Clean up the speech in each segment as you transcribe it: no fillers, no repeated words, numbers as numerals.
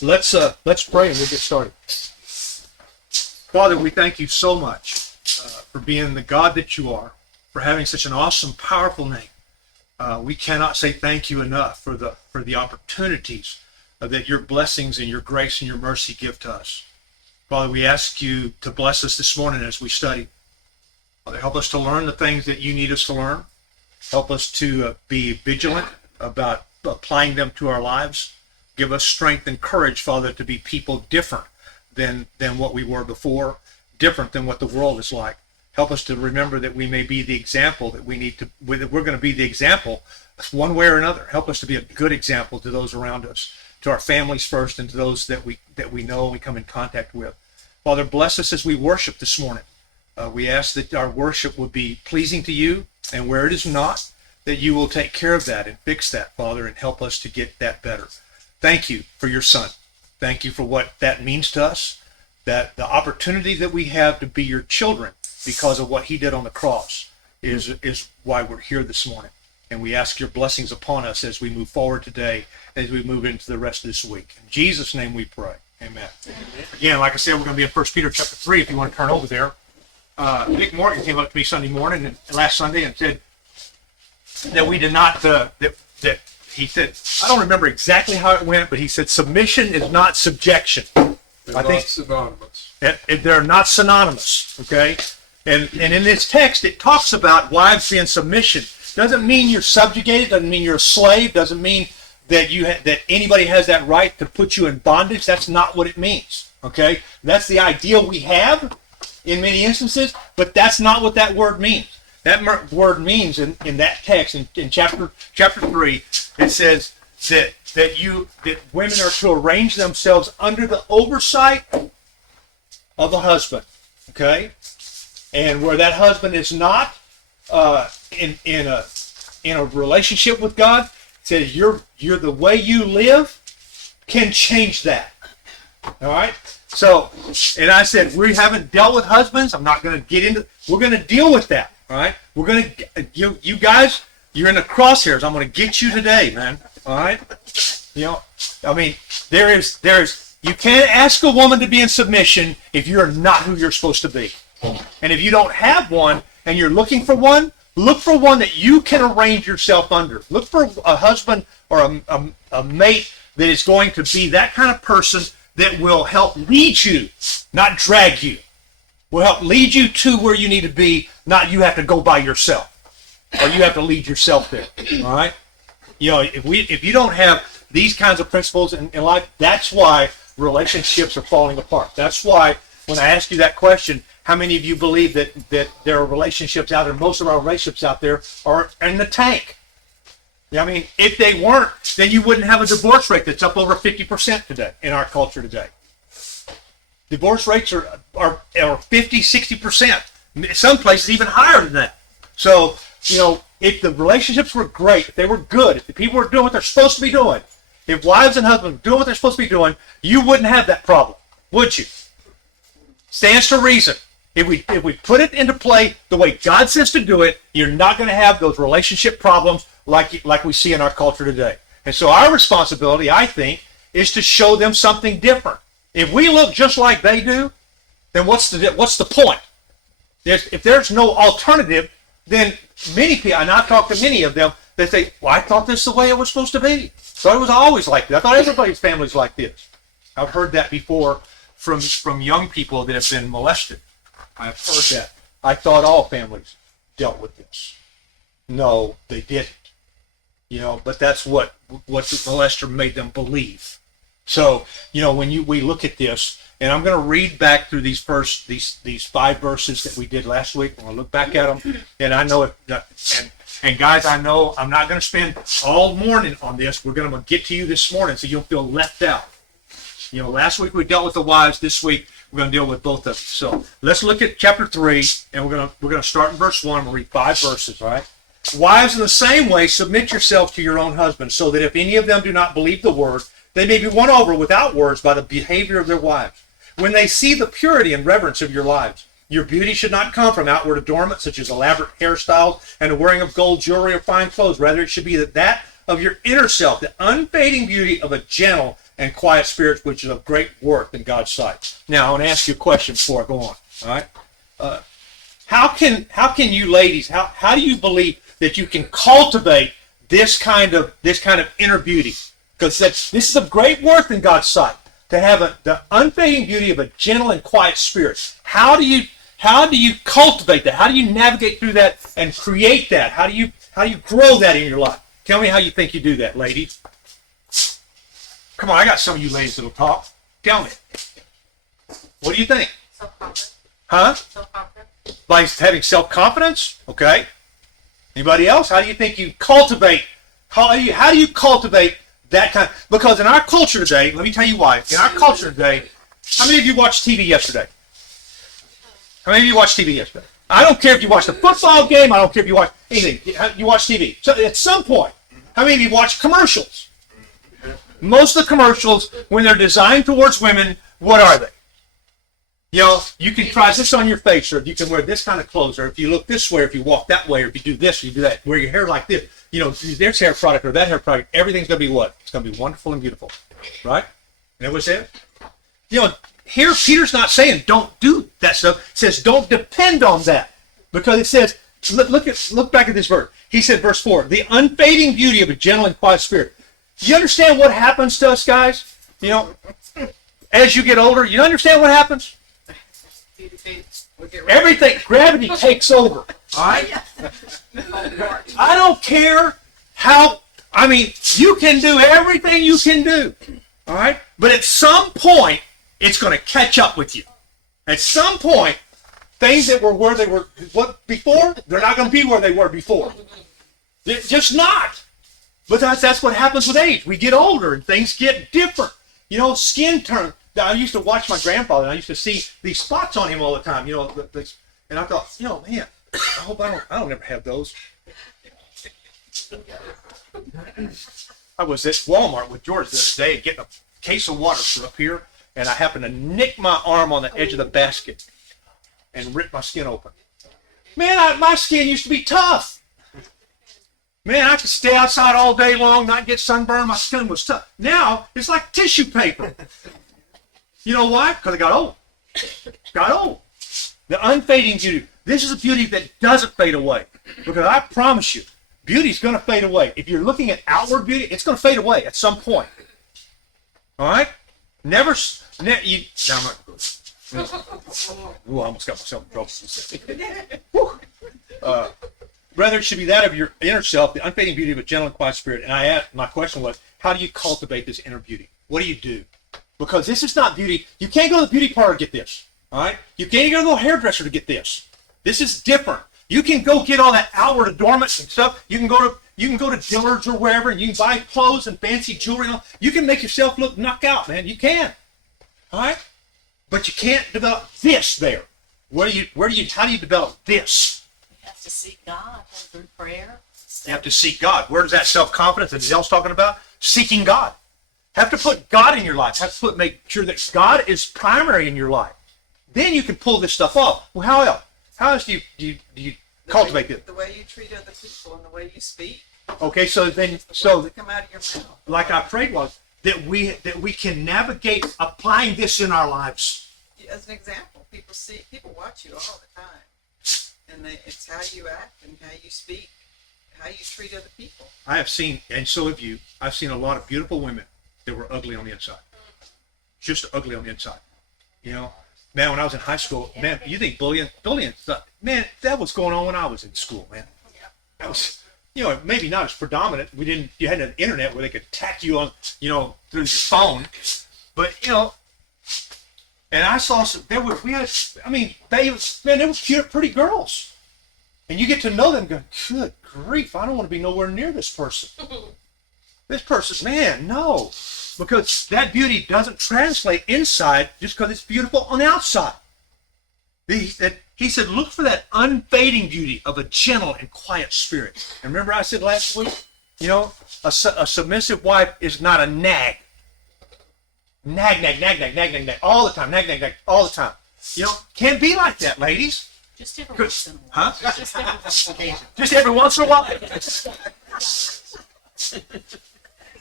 Let's pray and we'll get started. Father, we thank you so much for being the God that you are, for having such an awesome, powerful name. We cannot say thank you enough for the opportunities that your blessings and your grace and your mercy give to us. Father, we ask you to bless us this morning as we study. Father, help us to learn the things that you need us to learn. Help us to be vigilant about applying them to our lives. Give us strength and courage, Father, to be people different than what we were before, different than what the world is like. Help us to remember that we may be the example that we're going to be the example one way or another. Help us to be a good example to those around us, to our families first, and to those that we know and we come in contact with. Father, bless us as we worship this morning. We ask that our worship would be pleasing to you, and where it is not, that you will take care of that and fix that, Father, and help us to get that better. Thank you for your Son. Thank you for what that means to us, that the opportunity that we have to be your children because of what he did on the cross is why we're here this morning. And we ask your blessings upon us as we move forward today, as we move into the rest of this week. In Jesus' name we pray. Amen. Again, like I said, we're going to be in 1 Peter chapter 3 if you want to turn over there. Nick Morgan came up to me Sunday morning, and last Sunday, and said that we did not, that he said, I don't remember exactly how it went, but he said submission is not subjection. They're not synonymous. They're not synonymous, okay? And in this text, it talks about wives being submission. Doesn't mean you're subjugated, doesn't mean you're a slave, doesn't mean that that anybody has that right to put you in bondage. That's not what it means, okay? That's the ideal we have in many instances, but that's not what that word means. That word means in that text, in chapter 3, it says that women are to arrange themselves under the oversight of a husband, okay? And where that husband is not in a relationship with God, it says you're the way you live can change that. All right? So, and I said we haven't dealt with husbands. I'm not going to get into. We're going to deal with that. All right? We're going to you guys. You're in the crosshairs. I'm going to get you today, man. All right? You know, I mean, there is. You can't ask a woman to be in submission if you're not who you're supposed to be. And if you don't have one and you're looking for one, look for one that you can arrange yourself under. Look for a husband or a mate that is going to be that kind of person that will help lead you, not drag you. Will help lead you to where you need to be, not you have to go by yourself. Or you have to lead yourself there. All right? You know, if you don't have these kinds of principles in life, that's why relationships are falling apart. That's why when I ask you that question, how many of you believe that there are relationships out there, most of our relationships out there are in the tank? I mean, if they weren't, then you wouldn't have a divorce rate that's up over 50% today in our culture today. Divorce rates are 50, 60%. Some places even higher than that. So, you know, if the relationships were great, if they were good, if the people were doing what they're supposed to be doing, if wives and husbands were doing what they're supposed to be doing, you wouldn't have that problem, would you? Stands to reason. If we put it into play the way God says to do it, you're not going to have those relationship problems like we see in our culture today. And so our responsibility, I think, is to show them something different. If we look just like they do, then what's the point? If there's no alternative, then many people, and I've talked to many of them, they say, well, I thought this is the way it was supposed to be. So it was always like that. I thought everybody's family's like this. I've heard that before from young people that have been molested. I've heard that. I thought all families dealt with this. No, they didn't. You know, but that's what the molester made them believe. So, you know, when we look at this, and I'm going to read back through these 5 verses that we did last week. I'm going to look back at them, and I know and guys, I know I'm not going to spend all morning on this. We're going to get to you this morning, so you'll feel left out. You know, last week we dealt with the wives. This week we're going to deal with both of them. So let's look at chapter 3, and we're going to start in verse 1. We'll read 5 verses. All right. Wives, in the same way, submit yourselves to your own husbands, so that if any of them do not believe the word, they may be won over without words by the behavior of their wives. When they see the purity and reverence of your lives, your beauty should not come from outward adornment, such as elaborate hairstyles and the wearing of gold jewelry or fine clothes. Rather, it should be that of your inner self, the unfading beauty of a gentle and quiet spirit, which is of great worth in God's sight. Now, I want to ask you a question before I go on. All right? How can you ladies, how do you believe that you can cultivate this kind of inner beauty? Because this is of great worth in God's sight, to have the unfading beauty of a gentle and quiet spirit. How do you cultivate that? How do you navigate through that and create that? How do you grow that in your life? Tell me how you think you do that, ladies. Come on, I got some of you ladies that'll talk. Tell me. What do you think? Self-confidence. Huh? Self-confidence. By having self-confidence? Okay. Anybody else? How do you think you cultivate? How do you cultivate that kind? Because in our culture today, let me tell you why. In our culture today, how many of you watched TV yesterday? How many of you watched TV yesterday? I don't care if you watched a football game. I don't care if you watched anything. You watch TV. So at some point, how many of you watch commercials? Most of the commercials, when they're designed towards women, what are they? You know, you can try this on your face, or you can wear this kind of clothes, or if you look this way, or if you walk that way, or if you do this, or you do that, wear your hair like this. You know, there's hair product or that hair product. Everything's going to be what? It's going to be wonderful and beautiful. Right? And that was it? You know, here Peter's not saying don't do that stuff. He says don't depend on that. Because it says, look back at this verse. He said, verse 4, the unfading beauty of a gentle and quiet spirit. You understand what happens to us, guys? You know, as you get older, you understand what happens? Everything, gravity takes over. All right? I don't care you can do everything you can do. All right? But at some point, it's going to catch up with you. At some point, things that were where they were before, they're not going to be where they were before. They're just not. But that's what happens with age. We get older and things get different. You know, skin turn. I used to watch my grandfather, and I used to see these spots on him all the time. You know, and I thought, you know, man, I hope I don't ever have those. I was at Walmart with George the other day getting a case of water for up here, and I happened to nick my arm on the edge of the basket and rip my skin open. Man, my skin used to be tough. Man, I could stay outside all day long, not get sunburned. My skin was tough. Now, it's like tissue paper. You know why? Because I got old. Got old. The unfading beauty. This is a beauty that doesn't fade away. Because I promise you, beauty's going to fade away. If you're looking at outward beauty, it's going to fade away at some point. All right? Now I'm not good. Ooh, I almost got myself in trouble. Rather, it should be that of your inner self, the unfading beauty of a gentle and quiet spirit. And my question was, how do you cultivate this inner beauty? What do you do? Because this is not beauty. You can't go to the beauty parlor to get this. All right? You can't go to the hairdresser to get this. This is different. You can go get all that outward adornment and stuff. You can go to Dillard's or wherever, and you can buy clothes and fancy jewelry and all. You can make yourself look knocked out, man. You can. All right? But you can't develop this there. How do you develop this? You have to seek God through prayer. You have to seek God. Where does that self-confidence that Dale's talking about? Seeking God. Have to put God in your life. Have to make sure that God is primary in your life. Then you can pull this stuff off. Well, how else? How else do you cultivate it? The way you treat other people and the way you speak. Okay, so then, Words that come out of your mouth. like I prayed was that we can navigate applying this in our lives. As an example, people watch you all the time, and it's how you act and how you speak, how you treat other people. I have seen, and so have you. I've seen a lot of beautiful women that were ugly on the inside, just ugly on the inside. You know, man, when I was in high school, man, you think bullying stuff, man, that was going on when I was in school, man. That was, you know, maybe not as predominant. You had an internet where they could attack you on, you know, through your phone, but you know. And I saw they were cute, pretty girls. And you get to know them going, good grief, I don't want to be nowhere near this person. This person, man, no. Because that beauty doesn't translate inside just because it's beautiful on the outside. He said, look for that unfading beauty of a gentle and quiet spirit. And remember I said last week, you know, a submissive wife is not a nag. Nag, all the time. Nag, all the time. You know, can't be like that, ladies. Just every once in a while. Huh? Just every once in a while. Just every once in a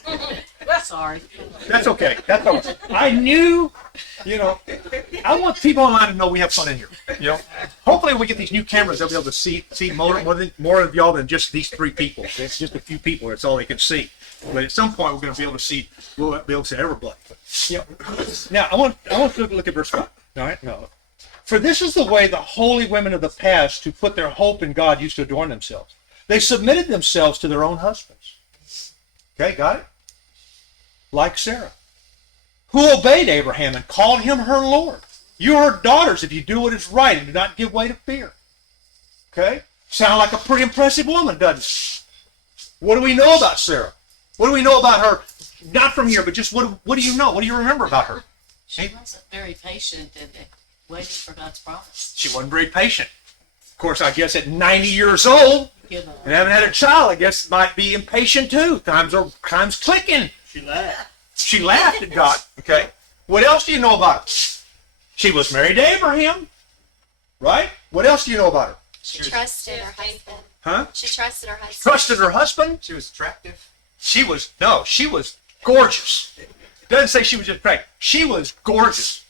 while. Sorry. That's okay. That's all right. I knew, I want people online to know we have fun in here. Hopefully we get these new cameras, they'll be able to see more of y'all than just these three people. It's just a few people. That's all they can see. But at some point we're going to be able to see. We'll be able to see everybody. But, now I want to look at verse 5. All right. No. For this is the way the holy women of the past who put their hope in God used to adorn themselves. They submitted themselves to their own husbands. Okay, got it? Like Sarah, who obeyed Abraham and called him her Lord. You are her daughters if you do what is right and do not give way to fear. Okay? Sound like a pretty impressive woman, doesn't it? What do we know about Sarah? What do we know about her? Not from here, but just what do you know? What do you remember about her? She wasn't very patient and waiting for God's promise. She wasn't very patient. Of course, I guess at 90 years old Give up. and haven't had a child, I guess might be impatient too. Time's clicking. She laughed at God. Okay. What else do you know about her? She was married to Abraham. Right? What else do you know about her? She trusted her husband. Huh? She trusted her husband. Trusted her husband? She was attractive. She was gorgeous. It doesn't say she was just pregnant. She was gorgeous.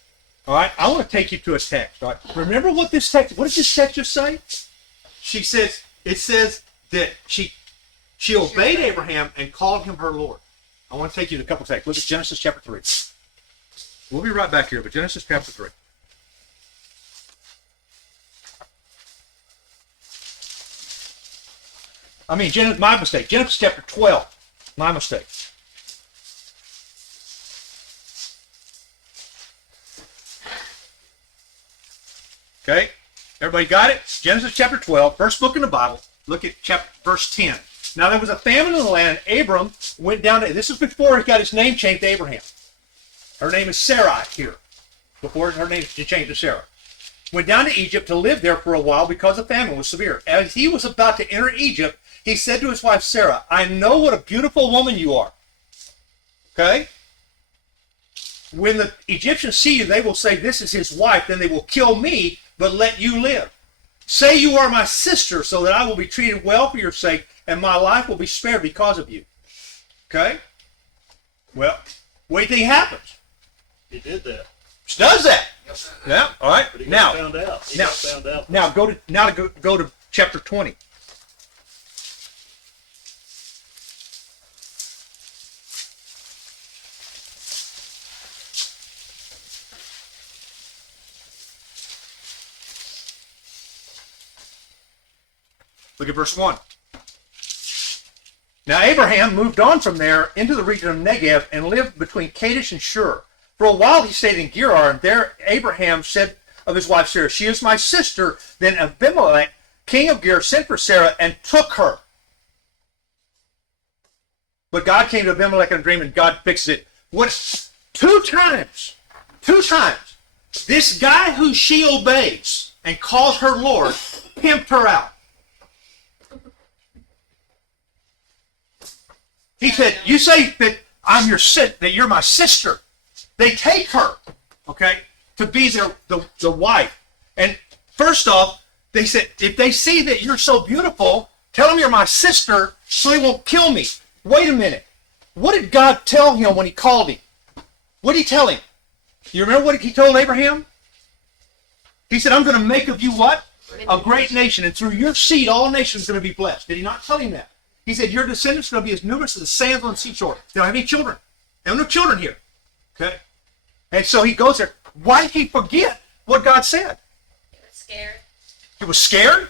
All right? I want to take you to a text. All right? Remember what does this text just say? It says that she obeyed Abraham and called him her Lord. I want to take you to a couple of texts. Look at Genesis chapter 3. We'll be right back here, but Genesis chapter 3. My mistake. Genesis chapter 12. My mistake. Okay? Everybody got it? Genesis chapter 12, first book in the Bible. Look at verse 10. Now there was a famine in the land, and Abram went down to, this is before he got his name changed to Abraham. Her name is Sarai here. Before her name changed to Sarah. Went down to Egypt to live there for a while because the famine was severe. As he was about to enter Egypt, he said to his wife Sarah, I know what a beautiful woman you are. Okay? When the Egyptians see you, they will say, this is his wife. Then they will kill me, but let you live. Say you are my sister, so that I will be treated well for your sake, and my life will be spared because of you. Okay? Well, what do you think happens? He did that. She does that. Yeah. All right. But he Now, got found out. He got found out. now go to chapter 20. Look at verse 1. Now Abraham moved on from there into the region of Negev and lived between Kadesh and Shur. For a while he stayed in Gerar, and there Abraham said of his wife Sarah, she is my sister. Then Abimelech, king of Gerar, sent for Sarah and took her. But God came to Abimelech in a dream, and God fixes it. Two times, this guy who she obeys and calls her Lord pimped her out. He said, you say that that you're my sister. They take her, okay, to be the wife. And first off, they said, if they see that you're so beautiful, tell them you're my sister so they won't kill me. Wait a minute. What did God tell him when he called him? What did he tell him? You remember what he told Abraham? He said, I'm going to make of you what? A great nation, and through your seed all nations are going to be blessed. Did he not tell him that? He said, your descendants are going to be as numerous as the sands on the seashore. They don't have any children. They have no children here. Okay? And so he goes there. Why did he forget what God said? He was scared. He was scared?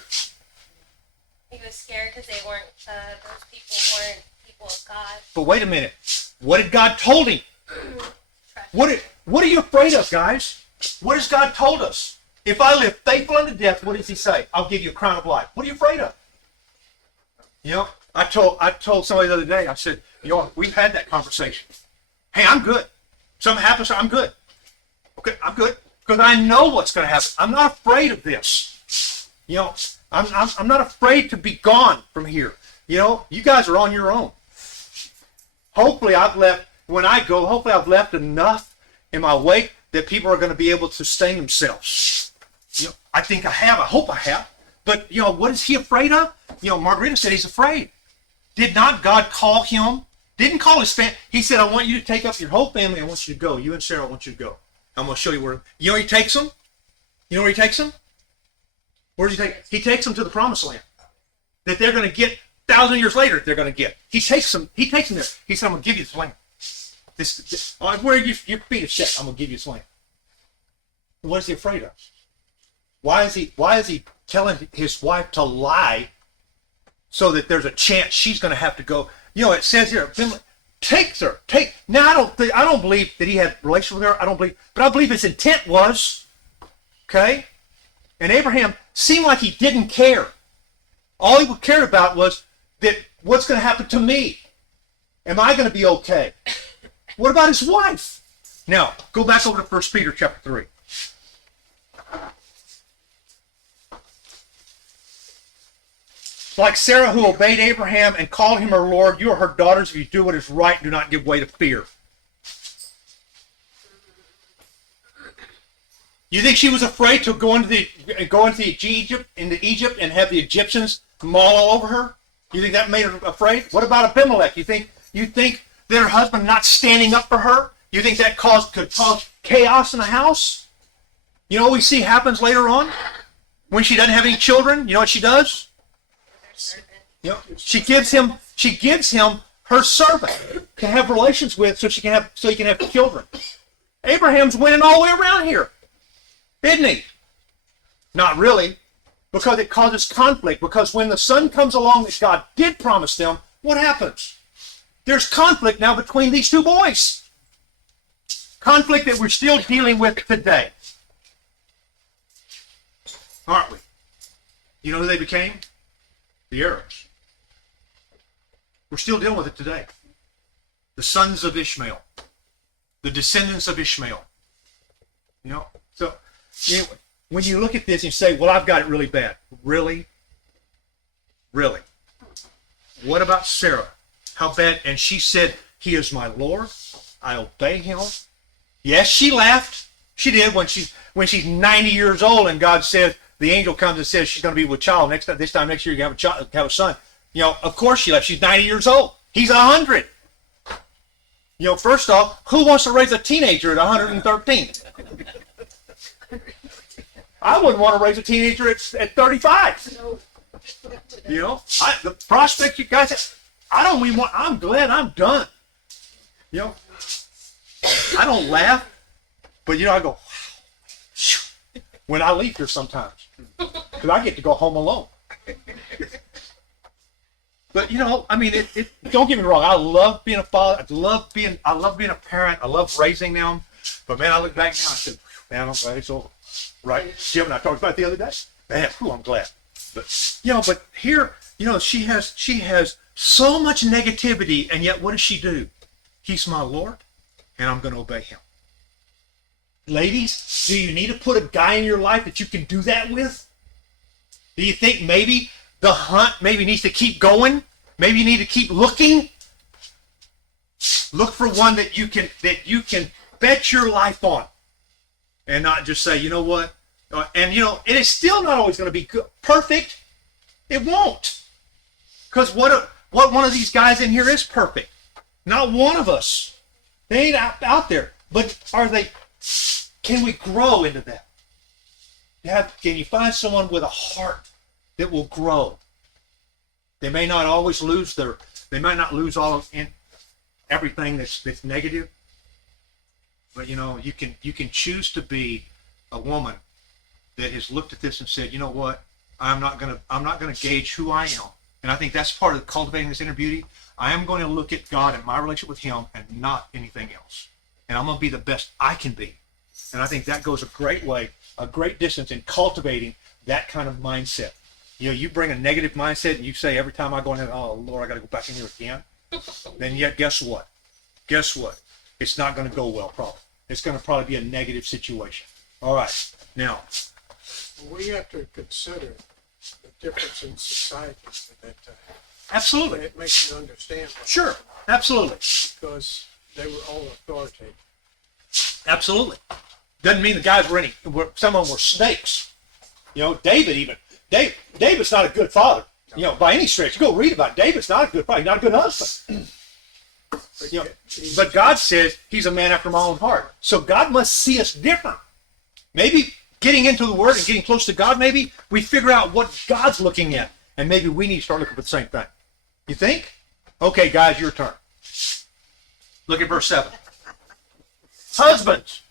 He was scared because those people weren't people of God. But wait a minute. What did God told him? What are you afraid of, guys? What has God told us? If I live faithful unto death, what does he say? I'll give you a crown of life. What are you afraid of? You know, I told somebody the other day, I said, we've had that conversation. Hey, I'm good. Something happens, I'm good. Okay, I'm good. Because I know what's going to happen. I'm not afraid of this. I'm not afraid to be gone from here. You guys are on your own. Hopefully I've left enough in my wake that people are going to be able to sustain themselves. I think I have. I hope I have. But, what is he afraid of? Margarita said he's afraid. Did not God call him Didn't call his family. He said, I want you to take up your whole family. I want you to go. You and Sarah, I want you to go. I'm going to show you where. You know where he takes them? You know where he takes them? Where does he take? He takes them to the promised land that they're going to get 1,000 years later. They're going to get. He takes them there. He said, I'm going to give you this land. Where your feet are set, I'm going to give you this land. What is he afraid of? Why is he telling his wife to lie so that there's a chance she's going to have to go? You know, it says here, takes her. Now, I don't believe that he had a relationship with her. But I believe his intent was, okay? And Abraham seemed like he didn't care. All he cared about was that what's going to happen to me? Am I going to be okay? What about his wife? Now, go back over to 1 Peter chapter 3. Like Sarah, who obeyed Abraham and called him her Lord, you are her daughters if you do what is right, do not give way to fear. You think she was afraid to go into Egypt and have the Egyptians maul all over her? You think that made her afraid? What about Abimelech? You think that her husband not standing up for her? You think that could cause chaos in the house? You know what we see happens later on when she doesn't have any children? You know what she does? You know, she gives him her servant to have relations with, so he can have children. Abraham's winning all the way around here, isn't he? Not really, because it causes conflict. Because when the son comes along that God did promise them, what happens? There's conflict now between these two boys. Conflict that we're still dealing with today, aren't we? You know who they became? The Arabs. We're still dealing with it today. The sons of Ishmael. The descendants of Ishmael. You know? So, anyway, when you look at this and you say, well, I've got it really bad. Really? Really? What about Sarah? How bad? And she said, he is my Lord. I obey him. Yes, she laughed. She did when she's 90 years old and God said, the angel comes and says she's going to be with child this time next year. You have a son. You know, of course she left. She's 90 years old. He's 100. You know, first off, who wants to raise a teenager at 113? I wouldn't want to raise a teenager at 35. You know, the prospect you guys have, I'm glad I'm done. You know, I don't laugh, but you know, I go, when I leave here sometimes, because I get to go home alone. But you know, I mean, it. Don't get me wrong. I love being a father. I love being a parent. I love raising them. But man, I look back now and I said, man, I'm glad it's over. Right? Jim and I talked about it the other day. Man, I'm glad. But you know, here, you know, she has so much negativity, and yet what does she do? He's my Lord, and I'm going to obey him. Ladies, do you need to put a guy in your life that you can do that with? Do you think maybe the hunt needs to keep going? Maybe you need to keep looking? Look for one that you can bet your life on. And not just say, you know what? And you know, it is still not always going to be good, perfect. It won't. Because what one of these guys in here is perfect? Not one of us. They ain't out there. But are they? Can we grow into that? Can you find someone with a heart that will grow? They may not always they might not lose everything that's negative. But you know, you can choose to be a woman that has looked at this and said, you know what, I'm not gonna gauge who I am. And I think that's part of cultivating this inner beauty. I am going to look at God and my relationship with him and not anything else. And I'm going to be the best I can be. And I think that goes a great distance in cultivating that kind of mindset. You know, you bring a negative mindset and you say every time I go in there, oh Lord, I got to go back in here again. Then yet, guess what? It's not going to go well, probably. It's going to probably be a negative situation. All right. Now, We have to consider the difference in society at that time. absolutely. It makes you understand. Sure. Absolutely. Because they were all authoritative. Absolutely. Doesn't mean the guys some of them were snakes. You know, David's not a good father. You know, by any stretch. You go read about it. David's not a good father. He's not a good husband. You know, but God says he's a man after my own heart. So God must see us different. Maybe getting into the Word and getting close to God, maybe we figure out what God's looking at. And maybe we need to start looking for the same thing. You think? Okay, guys, your turn. Look at verse 7. Husbands,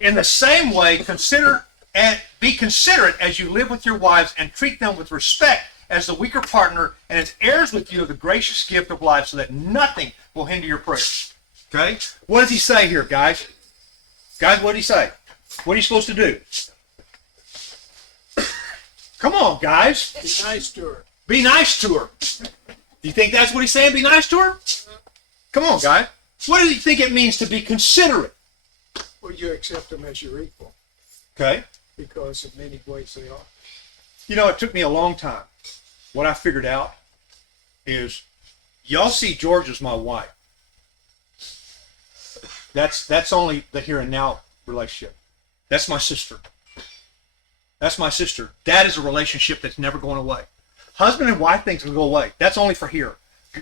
in the same way, consider and be considerate as you live with your wives and treat them with respect as the weaker partner and as heirs with you of the gracious gift of life, so that nothing will hinder your prayers. Okay? What does he say here, guys? Guys, what did he say? What are you supposed to do? Come on, guys. Be nice to her. Be nice to her. Do you think that's what he's saying? Be nice to her? Come on, guys. What do you think it means to be considerate? Well, you accept them as your equal, Okay. because in many ways they are. You know, it took me a long time. What I figured out is, y'all see George as my wife. That's only the here and now relationship. That's my sister. That's my sister. That is a relationship that's never going away. Husband and wife things will go away. That's only for here.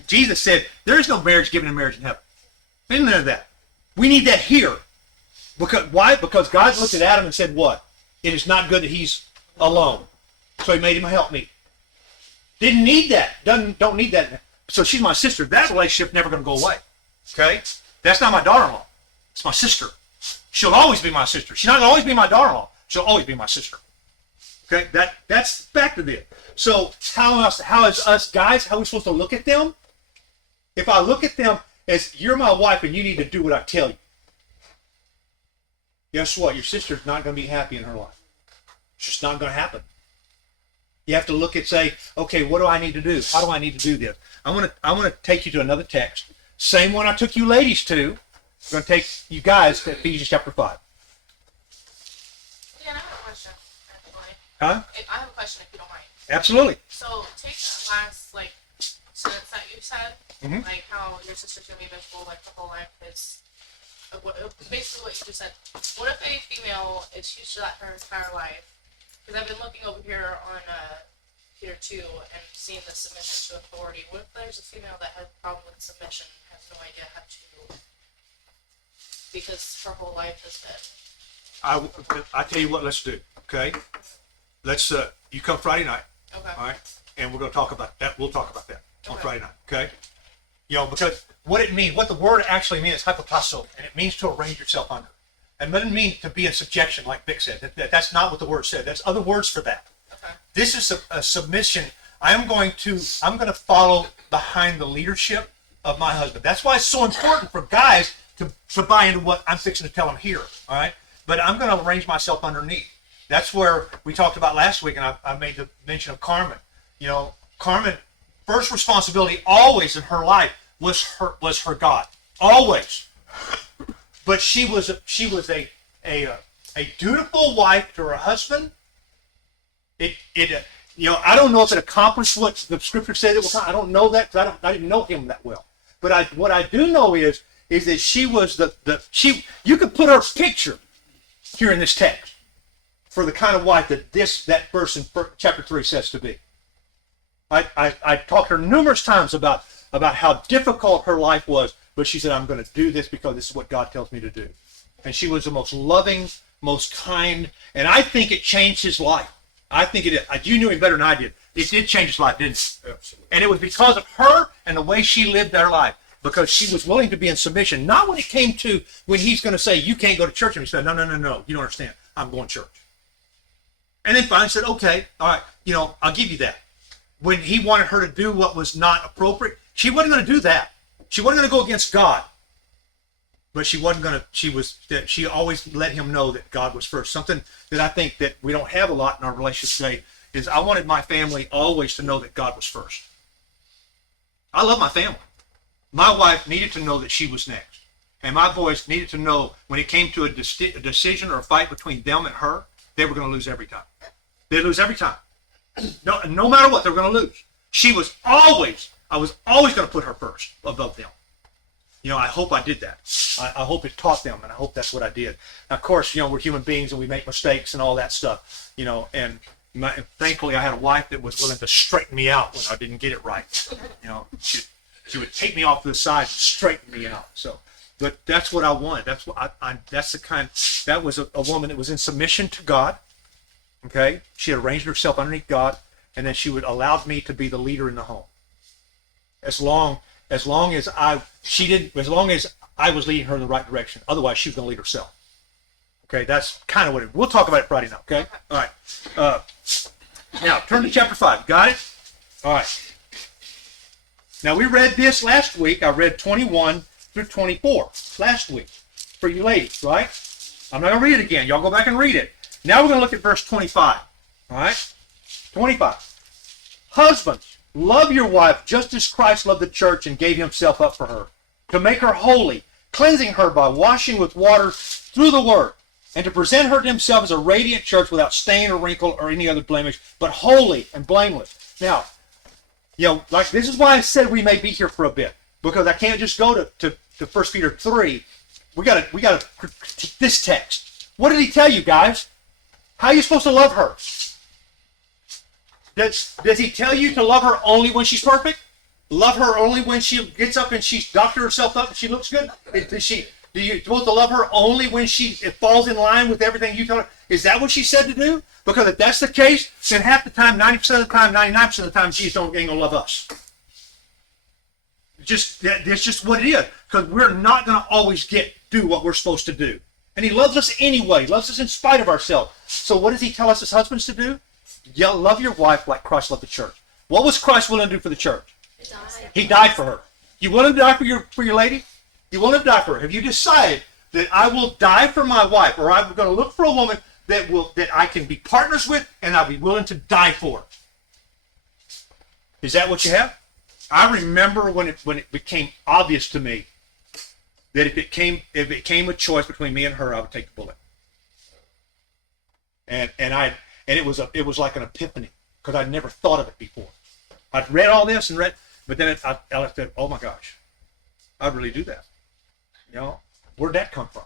Jesus said there is no marriage given in marriage in heaven. Ain't none of that. We need that here. Because why? Because God looked at Adam and said, what? It is not good that he's alone. So he made him a helpmeet. Didn't need that. Don't need that. So she's my sister. That relationship never going to go away. Okay? That's not my daughter-in-law. It's my sister. She'll always be my sister. She's not going to always be my daughter-in-law. She'll always be my sister. Okay? That's back to this. So how is us guys, how are we supposed to look at them? If I look at them as you're my wife and you need to do what I tell you, guess what? Your sister's not going to be happy in her life. It's just not going to happen. You have to look and say, okay, what do I need to do? How do I need to do this? I want to take you to another text. Same one I took you ladies to. I'm going to take you guys to Ephesians Chapter 5. Yeah, I have a question, actually. Huh? I have a question, if you don't mind. Absolutely. So, take that last, sentence that you said, Mhm. like how your sister's gonna be miserable, the whole life is, basically what you just said. What if a female is used to that her entire life? Because I've been looking over here on, Peter 2 and seeing the submission to authority. What if there's a female that has a problem with submission, has no idea how to, because her whole life has been, I tell you what, let's do. Okay? Let's, you come Friday night. okay. All right, and we're going to talk about that. We'll talk about that on Okay. Friday night, okay? You know, because what the word actually means is hypotasso, and it means to arrange yourself under. It doesn't mean to be in subjection, like Vic said. That's not what the word said. There's other words for that. Okay. This is a submission. I'm going to follow behind the leadership of my husband. That's why it's so important for guys to buy into what I'm fixing to tell them here, all right? But I'm going to arrange myself underneath. That's where we talked about last week, and I made the mention of Carmen. You know, Carmen, first responsibility always in her life was her God, always. But she was a dutiful wife to her husband. I don't know if it accomplished what the scripture said it will. I don't know that because I didn't know him that well. But what I do know is that she was you could put her picture here in this text for the kind of wife that verse in chapter 3 says to be. I talked to her numerous times about how difficult her life was, but she said, I'm going to do this because this is what God tells me to do. And she was the most loving, most kind, and I think it changed his life. I think it did. You knew him better than I did. It did change his life, didn't it? Absolutely. And it was because of her and the way she lived her life, because she was willing to be in submission. Not when it came to when he's going to say, you can't go to church. And he said, no, you don't understand. I'm going to church. And then finally said, okay, all right, I'll give you that. When he wanted her to do what was not appropriate, she wasn't going to do that. She wasn't going to go against God. But she wasn't going to, she always let him know that God was first. Something that I think that we don't have a lot in our relationship today is I wanted my family always to know that God was first. I love my family. My wife needed to know that she was next. And my boys needed to know when it came to a decision or a fight between them and her, they were going to lose every time. They'd lose every time. No matter what, they were going to lose. I was always going to put her first above them. I hope I did that. I hope it taught them, and I hope that's what I did. Now, of course, we're human beings and we make mistakes and all that stuff, and thankfully I had a wife that was willing to straighten me out when I didn't get it right. She would take me off to the side and straighten me out. So, but that's what I wanted. That's what that's the kind. That was a woman that was in submission to God. Okay, she had arranged herself underneath God, and then she would allow me to be the leader in the home. As long as I was leading her in the right direction. Otherwise, she was going to lead herself. Okay, that's kind of what we'll talk about it Friday night. Okay, all right. Now turn to chapter 5. Got it? All right. Now we read this last week. I read 21 through 24 last week for you ladies, right? I'm not going to read it again. Y'all go back and read it. Now we're going to look at verse 25. All right? 25. Husbands, love your wife just as Christ loved the church and gave himself up for her, to make her holy, cleansing her by washing with water through the word, and to present her to himself as a radiant church without stain or wrinkle or any other blemish, but holy and blameless. Now, like this is why I said we may be here for a bit, because I can't just go to 1 Peter 3. We gotta critique this text. What did he tell you guys? How are you supposed to love her? Does he tell you to love her only when she's perfect? Love her only when she gets up and she's doctored herself up and she looks good? Do you supposed to love her only when it falls in line with everything you tell her? Is that what she said to do? Because if that's the case, then half the time, 90% of the time, 99% of the time, Jesus ain't going to love us. That's just what it is. Because we're not going to always do what we're supposed to do. And he loves us anyway. He loves us in spite of ourselves. So what does he tell us as husbands to do? Love your wife like Christ loved the church. What was Christ willing to do for the church? He died for her. You willing to die for your lady? You willing to die for her? Have you decided that I will die for my wife, or I'm going to look for a woman that I can be partners with, and I'll be willing to die for? Is that what you have? I remember when it became obvious to me that if it came a choice between me and her, I would take the bullet. And it was like an epiphany, because I'd never thought of it before. I'd read all this but then I said, oh my gosh, I'd really do that. Where'd that come from?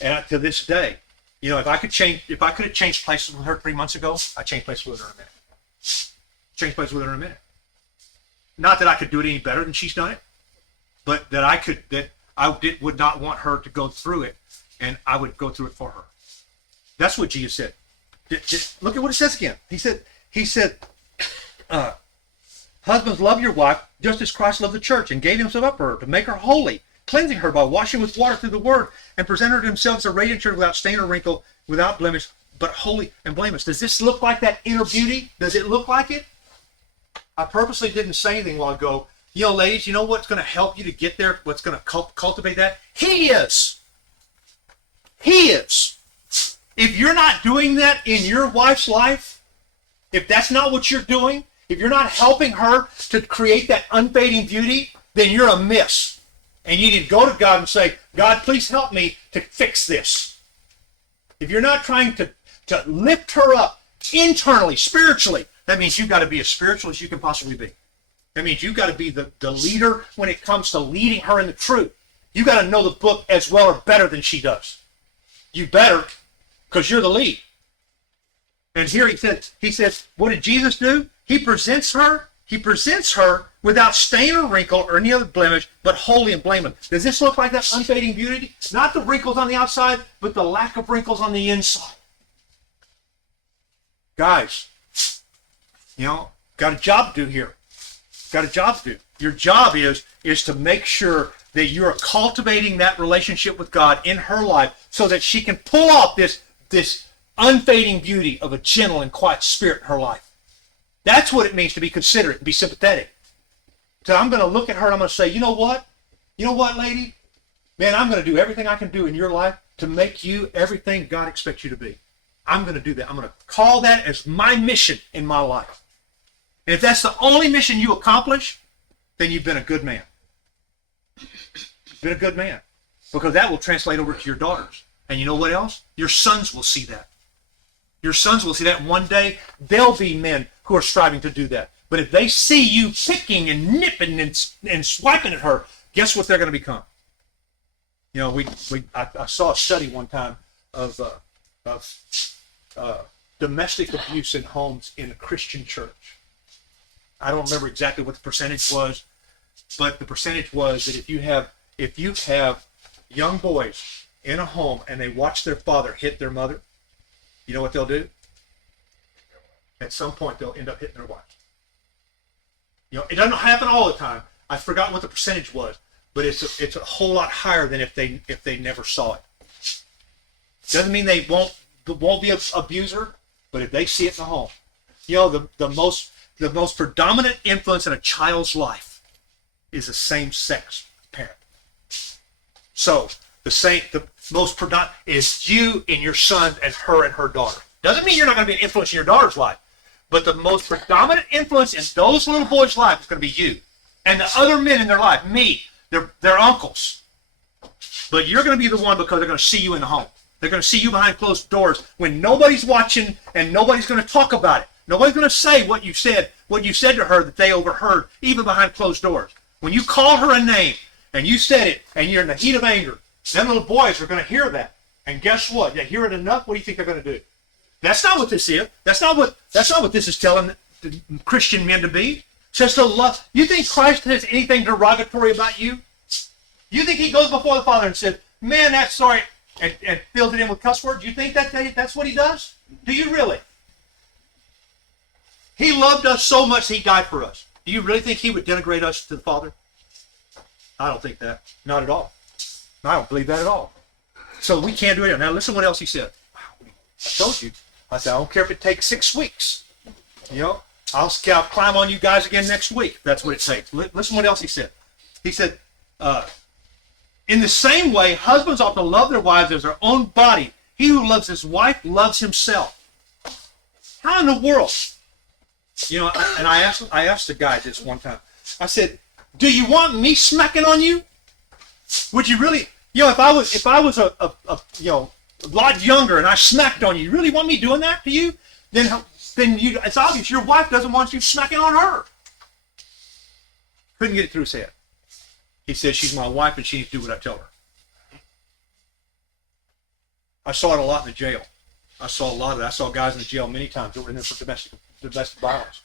And to this day, if I could have changed places with her 3 months ago, I'd change places with her in a minute. Change places with her in a minute. Not that I could do it any better than she's done it, but that I would not want her to go through it, and I would go through it for her. That's what Jesus said. Look at what it says again. He said, husbands, love your wife just as Christ loved the church and gave himself up for her, to make her holy, cleansing her by washing with water through the word, and present her to himself as a radiant church without stain or wrinkle, without blemish, but holy and blameless. Does this look like that inner beauty? Does it look like it? I purposely didn't say anything a while ago. Ladies, you know what's going to help you to get there? What's going to cultivate that? He is. He is. If you're not doing that in your wife's life, if that's not what you're doing, if you're not helping her to create that unfading beauty, then you're amiss. And you need to go to God and say, God, please help me to fix this. If you're not trying to lift her up internally, spiritually, that means you've got to be as spiritual as you can possibly be. That means you've got to be the leader when it comes to leading her in the truth. You've got to know the book as well or better than she does. You better, because you're the lead. And here he says, what did Jesus do? He presents her without stain or wrinkle or any other blemish, but holy and blameless. Does this look like that unfading beauty? Not the wrinkles on the outside, but the lack of wrinkles on the inside. Guys, got a job to do here. Got a job to do. Your job is to make sure that you're cultivating that relationship with God in her life so that she can pull off this unfading beauty of a gentle and quiet spirit in her life. That's what it means to be considerate and be sympathetic. So I'm going to look at her and I'm going to say, you know what? You know what, lady? Man, I'm going to do everything I can do in your life to make you everything God expects you to be. I'm going to do that. I'm going to call that as my mission in my life. And if that's the only mission you accomplish, then you've been a good man. You've been a good man. Because that will translate over to your daughters. And you know what else? Your sons will see that. Your sons will see that. And one day, they'll be men who are striving to do that. But if they see you picking and nipping and swiping at her, guess what they're going to become? I saw a study one time of domestic abuse in homes in a Christian church. I don't remember exactly what the percentage was, but the percentage was that if you have young boys in a home and they watch their father hit their mother, you know what they'll do? At some point, they'll end up hitting their wife. You know, it doesn't happen all the time. I forgot what the percentage was, but it's a whole lot higher than if they never saw it. Doesn't mean they won't be an abuser, but if they see it in the home, you know, the most predominant influence in a child's life is a same-sex parent. So the most predominant is you and your son and her daughter. Doesn't mean you're not going to be an influence in your daughter's life, but the most predominant influence in those little boys' life is going to be you and the other men in their life. Me, their uncles, but you're going to be the one because they're going to see you in the home. They're going to see you behind closed doors when nobody's watching and nobody's going to talk about it. Nobody's going to say what you said to her that they overheard, even behind closed doors. When you called her a name and you said it and you're in the heat of anger, them little boys are going to hear that. And guess what? They hear it enough. What do you think they're going to do? That's not what this is. That's not what this is telling the Christian men to be. It says to love. You think Christ has anything derogatory about you? You think he goes before the Father and says, "Man, that's sorry," and fills it in with cuss words? You think that's what he does? Do you really? He loved us so much he died for us. Do you really think he would denigrate us to the Father? I don't think that. Not at all. I don't believe that at all. So we can't do it. Now listen to what else he said. I told you. I said, I don't care if it takes 6 weeks. You know, I'll climb on you guys again next week. That's what it takes. Listen to what else he said. He said, in the same way, husbands ought to love their wives as their own body. He who loves his wife loves himself. How in the world? You know, I asked a guy this one time. I said, "Do you want me smacking on you? Would you really? You know, if I was a lot younger and I smacked on you, you really want me doing that to you? Then it's obvious your wife doesn't want you smacking on her." Couldn't get it through his head. He said, "She's my wife and she needs to do what I tell her." I saw it a lot in the jail. I saw a lot of it. I saw guys in the jail many times that were in there for domestic violence.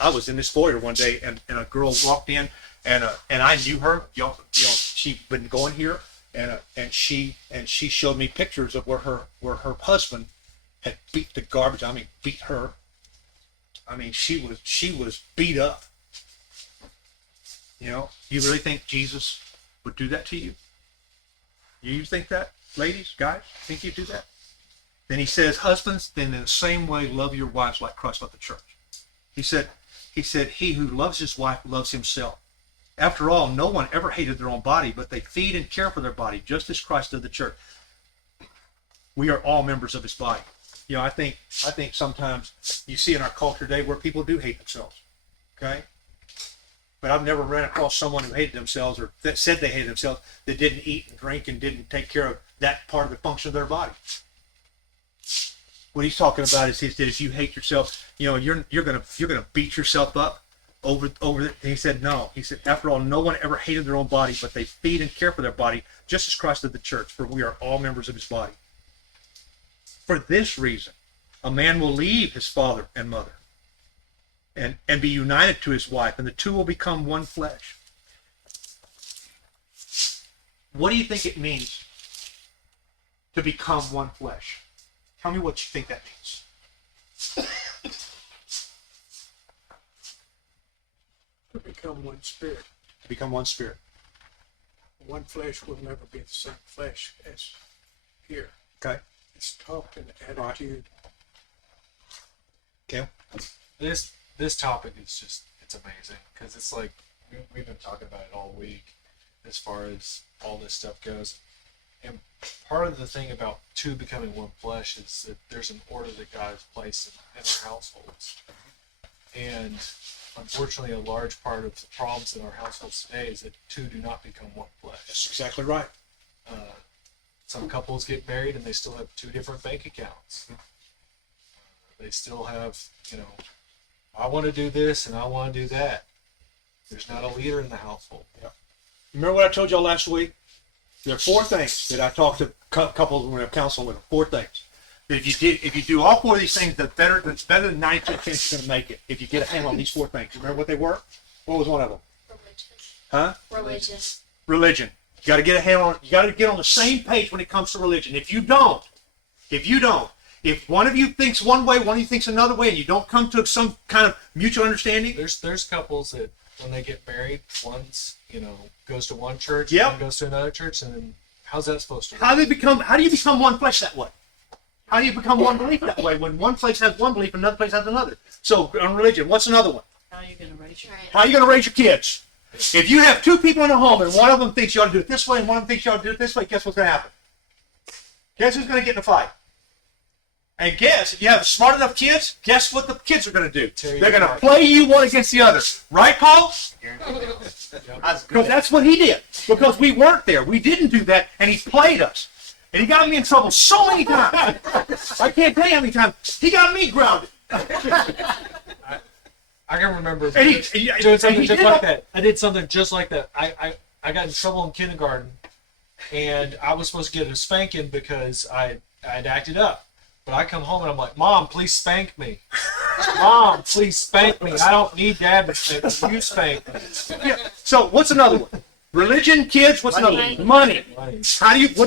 I was in this foyer one day and a girl walked in and I knew her. She'd been going here and she showed me pictures of where her husband had beat the garbage. I mean, beat her. I mean, she was beat up. You know, you really think Jesus would do that to you? You think that, ladies, guys? Think he'd do that? Then he says, husbands, then in the same way love your wives like Christ loved the church. He said, he who loves his wife loves himself. After all, no one ever hated their own body, but they feed and care for their body, just as Christ did the church. We are all members of his body. You know, I think sometimes you see in our culture today where people do hate themselves. Okay? But I've never ran across someone who hated themselves or that said they hated themselves that didn't eat and drink and didn't take care of that part of the function of their body. What he's talking about is that if you hate yourself, you know, you're gonna beat yourself up over it. And he said no. He said, after all, no one ever hated their own body, but they feed and care for their body, just as Christ did the church, for we are all members of his body. For this reason, a man will leave his father and mother and be united to his wife, and the two will become one flesh. What do you think it means to become one flesh? Tell me what you think that means. To become one spirit. To become one spirit. One flesh will never be the same flesh as here. Okay. It's talk and attitude. Okay. This topic is just, it's amazing because it's like we've been talking about it all week as far as all this stuff goes. And part of the thing about two becoming one flesh is that there's an order that God has placed in our households. And unfortunately, a large part of the problems in our households today is that two do not become one flesh. That's exactly right. Some couples get married and they still have two different bank accounts. They still have, I want to do this and I want to do that. There's not a leader in the household. Yeah. Remember what I told y'all last week? There are 4 things that I talked to couples when I'm counseling with them. 4 things. If you do all four of these things, that's better than 90% chance you're going to make it. If you get a handle on these four things. Remember what they were? What was one of them? Religion. Huh? Religion. Religion. You got to get a handle on. You got to get on the same page when it comes to religion. If you don't, if one of you thinks one way, one of you thinks another way, and you don't come to some kind of mutual understanding, There's couples that when they get married, one's goes to one church, Yep. one goes to another church, and then how's that supposed to work? how do you become one flesh that way? How do you become one belief that way when one place has one belief and another place has another? So on religion, what's another one? How are you gonna raise your How are you going to raise your kids? If you have two people in a home and one of them thinks you ought to do it this way and one of them thinks you ought to do it this way, guess what's going to happen? Guess who's going to get in a fight? And guess, if you have smart enough kids, guess what the kids are going to do? They're going to play you one against the other. Right, Paul? Because that's what he did. Because we weren't there. We didn't do that, and he played us. And he got me in trouble so many times. I can't tell you how many times. He got me grounded. I can remember And doing something he just did like all- that. I did something just like that. I got in trouble in kindergarten, and I was supposed to get a spanking because I'd acted up. But I come home and I'm like, Mom, please spank me. Mom, please spank me. I don't need Dad to spank me. You spank me. Yeah. So what's another one? Religion, kids, what's another one? Money. What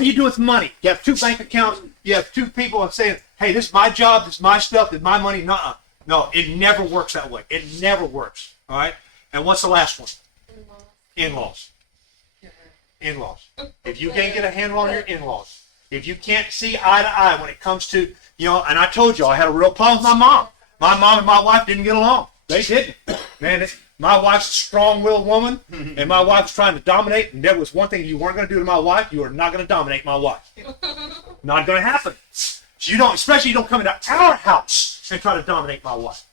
do you do with money? You have two bank accounts, you have two people saying, hey, this is my job, this is my stuff, this is my money. Nuh-uh. No, it never works that way. It never works. All right? And what's the last one? In-laws. In-laws. If you can't get a handle on your in-laws, if you can't see eye to eye when it comes to, and I told you I had a real problem with my mom. My mom and my wife didn't get along. They didn't. Man, my wife's a strong-willed woman, and my wife's trying to dominate, and there was one thing you weren't going to do to my wife. You are not going to dominate my wife. Not going to happen. So especially you don't come into our house and try to dominate my wife.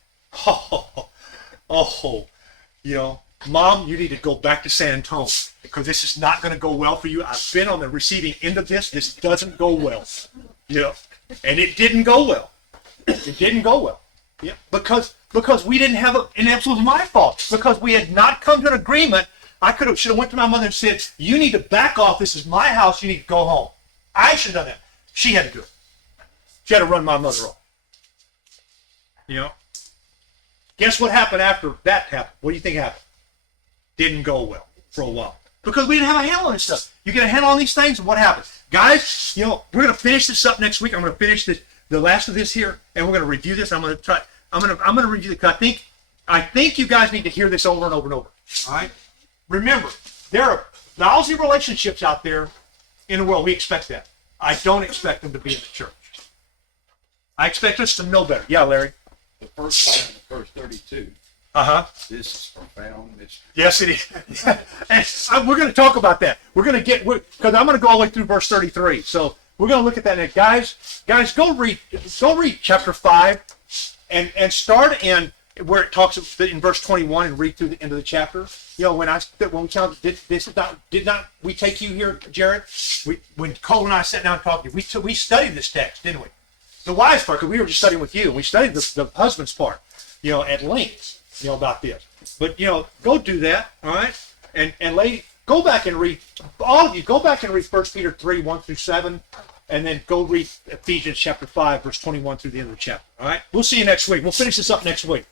Mom, you need to go back to San Antonio because this is not going to go well for you. I've been on the receiving end of this. This doesn't go well. And it didn't go well. It didn't go well. Yeah, because we didn't have and it was my fault because we had not come to an agreement. I should have went to my mother and said, "You need to back off. This is my house. You need to go home." I should have done that. She had to do it. She had to run my mother off. Guess what happened after that happened? What do you think happened? Didn't go well for a while because we didn't have a handle on this stuff. You get a handle on these things, and what happens, guys? We're going to finish this up next week. I'm going to finish the last of this here, and we're going to review this. I'm going to review it because I think you guys need to hear this over and over and over. All right. Remember, there are lousy relationships out there in the world. We expect that. I don't expect them to be in the church. I expect us to know better. Yeah, Larry. The first line of verse 32. This is profound mystery. Yes, it is. And we're going to talk about that. We're going to because I'm going to go all the way through verse 33. So we're going to look at that. And guys, go read chapter 5 and start in where it talks in verse 21 and read through the end of the chapter. When we counted, did not we take you here, Jared? When Cole and I sat down and talked to you, we studied this text, didn't we? The wives part, because we were just studying with you. We studied the husband's part, at length, about this. But, go do that, all right? And lady, go back and read, all of you, go back and read 1 Peter 3, 1 through 7, and then go read Ephesians Chapter 5, verse 21 through the end of the chapter, all right? We'll see you next week. We'll finish this up next week.